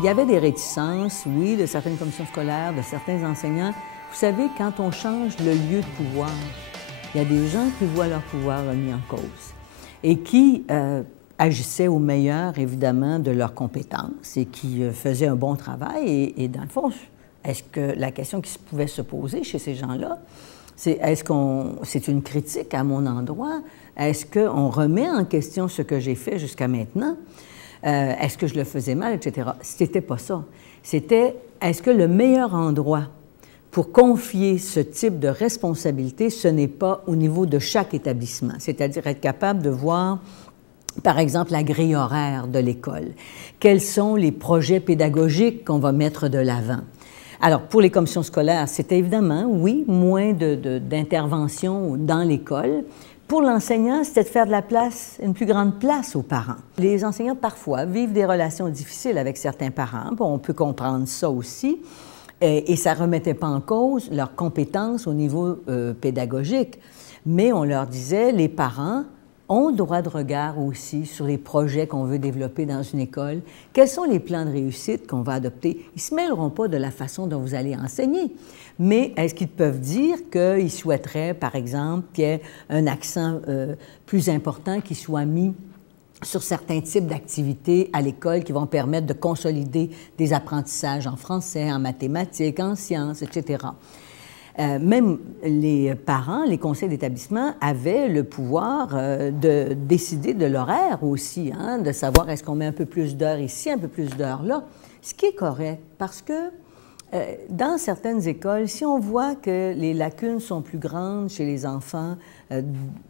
Il y avait des réticences, oui, de certaines commissions scolaires, de certains enseignants. Vous savez, quand on change le lieu de pouvoir, il y a des gens qui voient leur pouvoir remis en cause et qui agissaient au meilleur, évidemment, de leurs compétences et qui faisaient un bon travail. Et dans le fond, est-ce que la question qui pouvait se poser chez ces gens-là, c'est c'est une critique à mon endroit? Est-ce qu'on remet en question ce que j'ai fait jusqu'à maintenant? Est-ce que je le faisais mal, etc. C'était pas ça. C'était, est-ce que le meilleur endroit pour confier ce type de responsabilité, ce n'est pas au niveau de chaque établissement, c'est-à-dire être capable de voir, par exemple, la grille horaire de l'école. Quels sont les projets pédagogiques qu'on va mettre de l'avant? Alors, pour les commissions scolaires, c'était évidemment, oui, moins d'intervention dans l'école. Pour l'enseignant, c'était de faire de la place, une plus grande place aux parents. Les enseignants, parfois, vivent des relations difficiles avec certains parents. Bon, on peut comprendre ça aussi. Et ça ne remettait pas en cause leurs compétences au niveau pédagogique. Mais on leur disait, les parents ont droit de regard aussi sur les projets qu'on veut développer dans une école. Quels sont les plans de réussite qu'on va adopter? Ils ne se mêleront pas de la façon dont vous allez enseigner. Mais est-ce qu'ils peuvent dire qu'ils souhaiteraient, par exemple, qu'il y ait un accent plus important qui soit mis sur certains types d'activités à l'école qui vont permettre de consolider des apprentissages en français, en mathématiques, en sciences, etc. Même les parents, les conseils d'établissement avaient le pouvoir de décider de l'horaire aussi, hein, de savoir est-ce qu'on met un peu plus d'heures ici, un peu plus d'heures là, ce qui est correct parce que dans certaines écoles, si on voit que les lacunes sont plus grandes chez les enfants,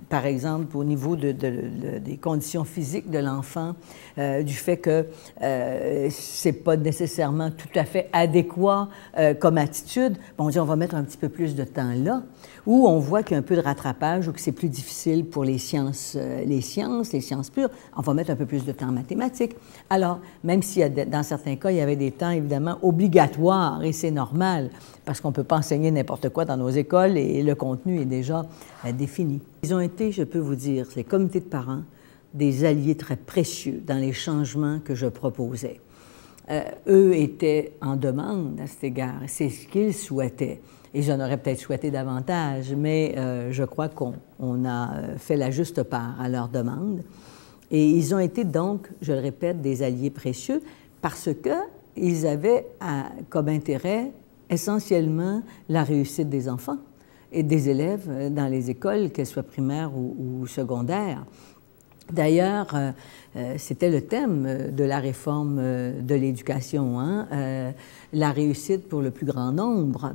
par exemple au niveau des conditions physiques de l'enfant, du fait que c'est pas nécessairement tout à fait adéquat comme attitude, bon, on dit on va mettre un petit peu plus de temps là, ou on voit qu'il y a un peu de rattrapage ou que c'est plus difficile pour les sciences pures, on va mettre un peu plus de temps en mathématiques. Alors, même si dans certains cas, il y avait des temps évidemment obligatoires, et c'est normal, parce qu'on ne peut pas enseigner n'importe quoi dans nos écoles et le contenu est déjà défini. Ils ont été, je peux vous dire, les comités de parents, des alliés très précieux dans les changements que je proposais. Eux étaient en demande à cet égard, c'est ce qu'ils souhaitaient. Et j'en aurais peut-être souhaité davantage, mais je crois qu'on a fait la juste part à leur demande. Et ils ont été donc, je le répète, des alliés précieux parce qu'ils avaient comme intérêt essentiellement la réussite des enfants et des élèves dans les écoles, qu'elles soient primaires ou secondaires. D'ailleurs, c'était le thème de la réforme de l'éducation, hein? La réussite pour le plus grand nombre,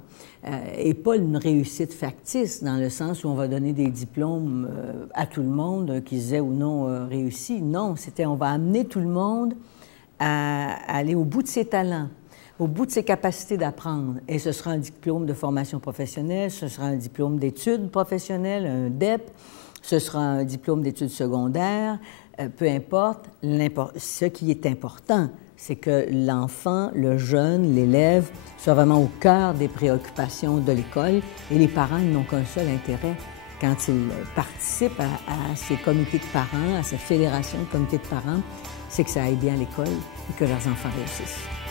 et pas une réussite factice dans le sens où on va donner des diplômes à tout le monde, qu'ils aient ou non réussi. Non, c'était on va amener tout le monde à aller au bout de ses talents, au bout de ses capacités d'apprendre. Et ce sera un diplôme de formation professionnelle, ce sera un diplôme d'études professionnelles, un DEP, ce sera un diplôme d'études secondaires, peu importe. Ce qui est important, c'est que l'enfant, le jeune, l'élève soit vraiment au cœur des préoccupations de l'école et les parents n'ont qu'un seul intérêt quand ils participent à ces comités de parents, à cette fédération de comités de parents, c'est que ça aille bien à l'école et que leurs enfants réussissent.